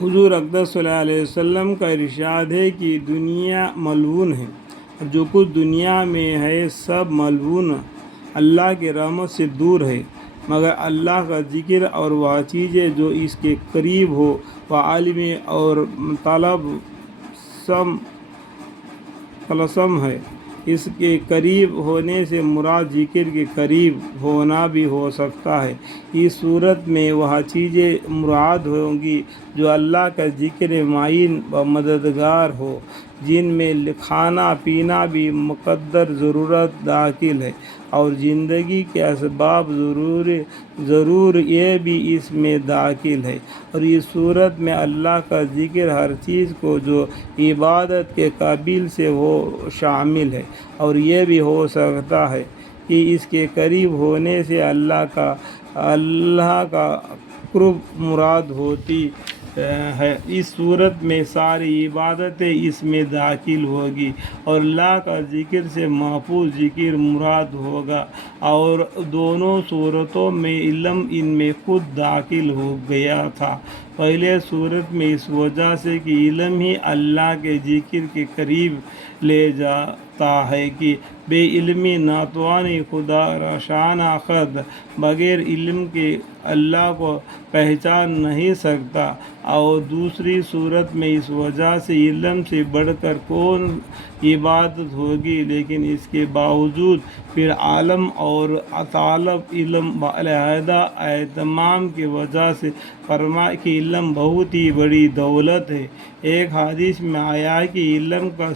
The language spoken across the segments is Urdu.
حضور اقدس صلی اللہ علیہ وسلم کا ارشاد ہے کہ دنیا ملعون ہے، اور جو کچھ دنیا میں ہے سب ملعون اللہ کے رحمت سے دور ہے، مگر اللہ کا ذکر اور وہ چیزیں جو اس کے قریب ہو، وہ عالم اور طلسم ہے۔ اس کے قریب ہونے سے مراد ذکر کے قریب ہونا بھی ہو سکتا ہے۔ اس صورت میں وہ چیزیں مراد ہوں گی جو اللہ کا ذکر معین و مددگار ہو، جن میں کھانا پینا بھی مقدر ضرورت داخل ہے، اور زندگی کے اسباب ضرور یہ بھی اس میں داخل ہے۔ اور اس صورت میں اللہ کا ذکر ہر چیز کو جو عبادت کے قابل سے وہ شامل ہے، اور یہ بھی ہو سکتا ہے کہ اس کے قریب ہونے سے اللہ کا قرب مراد ہوتی ہے۔ اس صورت میں ساری عبادتیں اس میں داخل ہوگی، اور اللہ کا ذکر سے محفوظ ذکر مراد ہوگا، اور دونوں صورتوں میں علم ان میں خود داخل ہو گیا تھا۔ پہلے صورت میں اس وجہ سے کہ علم ہی اللہ کے ذکر کے قریب لے جاتا ہے کہ بے علمی ناتوانی خدا را شانہ خود، بغیر علم کے اللہ کو پہچان نہیں سکتا، اور دوسری صورت میں اس وجہ سے علم سے بڑھ کر کون عبادت ہوگی، لیکن اس کے باوجود پھر عالم اور طالب علم علیحدہ اہتمام کی وجہ سے فرمایا کہ علم بہت ہی بڑی دولت ہے۔ ایک حدیث میں آیا کہ علم کا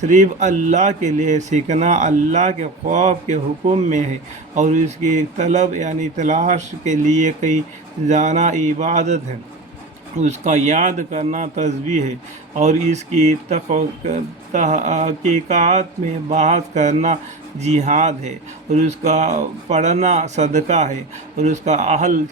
صرف اللہ کے لیے سیکھنا اللہ کے خوف کے حکم میں ہے، اور اس کی طلب یعنی تلاش کے لیے کہیں جانا عبادت ہے، اس کا یاد کرنا تسبیح ہے، اور اس کی تحقیقات میں بحث کرنا جہاد ہے، اور اس کا پڑھنا صدقہ ہے، اور اس کا اہل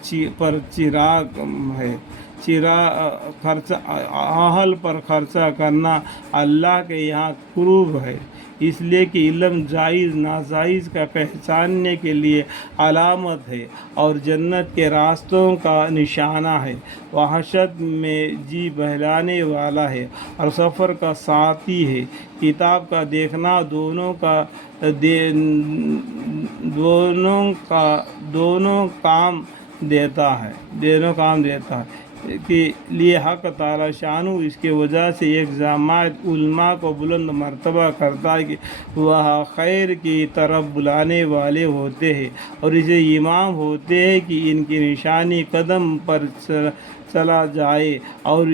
پر خرچہ کرنا اللہ کے یہاں قرب ہے۔ اس لیے کہ علم جائز ناجائز کا پہچاننے کے لیے علامت ہے، اور جنت کے راستوں کا نشانہ ہے، وحشت میں جی بہلانے والا ہے، اور سفر کا ساتھی ہے۔ کتاب کا دیکھنا دونوں کام دیتا ہے کے لیے حق تعالی شانہ اس کی وجہ سے ایک جماعت علماء کو بلند مرتبہ کرتا ہے کہ وہ خیر کی طرف بلانے والے ہوتے ہیں، اور اسے امام ہوتے ہیں کہ ان کی نشانی قدم پر چلا جائے، اور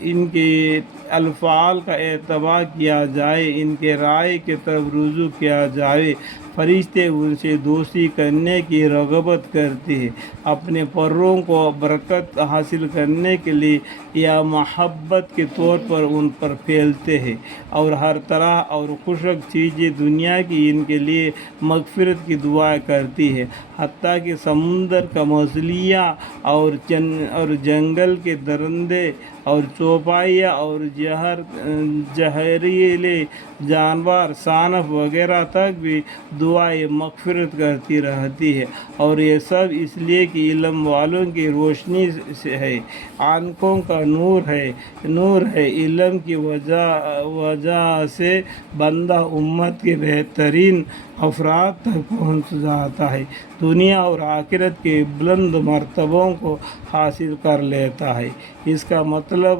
ان کے الفاظ کا اتباع کیا جائے، ان کے رائے کی طرف رجوع کیا جائے۔ فرشتے ان سے دوستی کرنے کی رغبت کرتے ہیں، اپنے پروں کو برکت حاصل کرنے کے لیے یا محبت کے طور پر ان پر پھیلتے ہیں، اور ہر طرح اور خشک چیزیں دنیا کی ان کے لیے مغفرت کی دعا کرتی ہے، حتیٰ کہ سمندر کا مچھلیاں اور جنگل کے درندے اور چوپائیاں اور زہریلے جانور سانپ وغیرہ تک بھی دعائے مغفرت کرتی رہتی ہے، اور یہ سب اس لیے کہ علم والوں کی روشنی سے ہے، آنکھوں کا نور ہے۔ علم کی وجہ سے بندہ امت کے بہترین افراد تک پہنچ جاتا ہے، دنیا اور آخرت کے بلند مرتبوں کو حاصل کر لیتا ہے۔ اس کا مطلب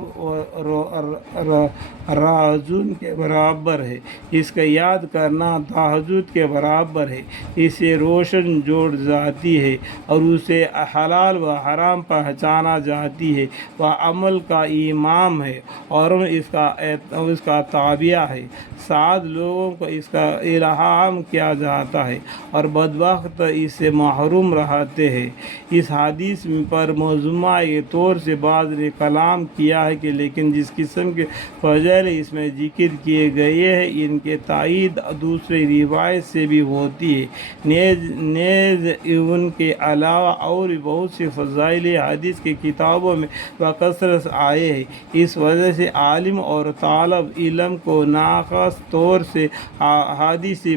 رازون کے برابر ہے، اس کا یاد کرنا تہجد کے برابر ہے، اسے روشن جوڑ جاتی ہے، اور اسے حلال و حرام پہچانا جاتی ہے، وہ عمل کا امام ہے، اور اس کا تابع ہے۔ سعد لوگوں کو اس کا الہام کیا جاتا ہے، اور بدبخت اس سے محروم رہتے ہیں۔ اس حدیث پر مجموعی طور سے بعض نے کلام کیا ہے کہ لیکن جس قسم کے فضائل اس میں ذکر کیے گئے ہیں، ان کے تائید دوسری روایت سے بھی ہوتی ہے، نیز ان کے علاوہ اور بہت سے فضائل حدیث کی کتابوں میں بکثرت آئے ہیں۔ اس وجہ سے عالم اور طالب علم کو ناقص طور سے حدیث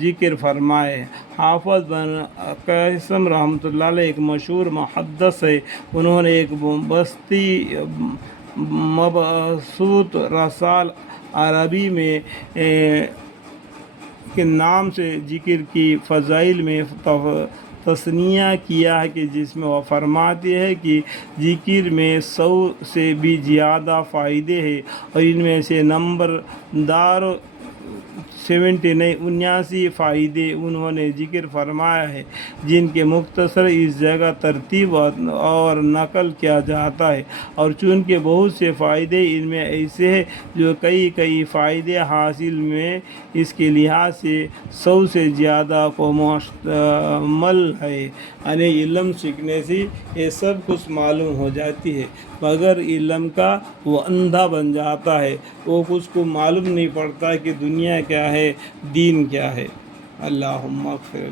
ذکر فرمائے۔ حافظ بن قاسم رحمۃ اللہ علیہ ایک مشہور محدث ہے، انہوں نے ایک بستی مبسوط رسال عربی میں کے نام سے ذکر کی فضائل میں تصنیہ کیا ہے کہ جس میں وہ فرماتے ہیں کہ ذکر میں 100 سے بھی زیادہ فائدے ہیں، اور ان میں سے نمبر دار 79 فائدے انہوں نے ذکر فرمایا ہے، جن کے مختصر اس جگہ ترتیب اور نقل کیا جاتا ہے، اور چونکہ بہت سے فائدے ان میں ایسے ہیں جو کئی فائدے حاصل میں اس کے لحاظ سے 100 سے زیادہ کو مشتمل ہے، یعنی علم سیکھنے سے یہ سب کچھ معلوم ہو جاتی ہے، مگر علم کا وہ اندھا بن جاتا ہے، وہ کچھ کو معلوم نہیں پڑتا کہ دنیا کیا ہے، دین کیا ہے۔ اللہم اغفر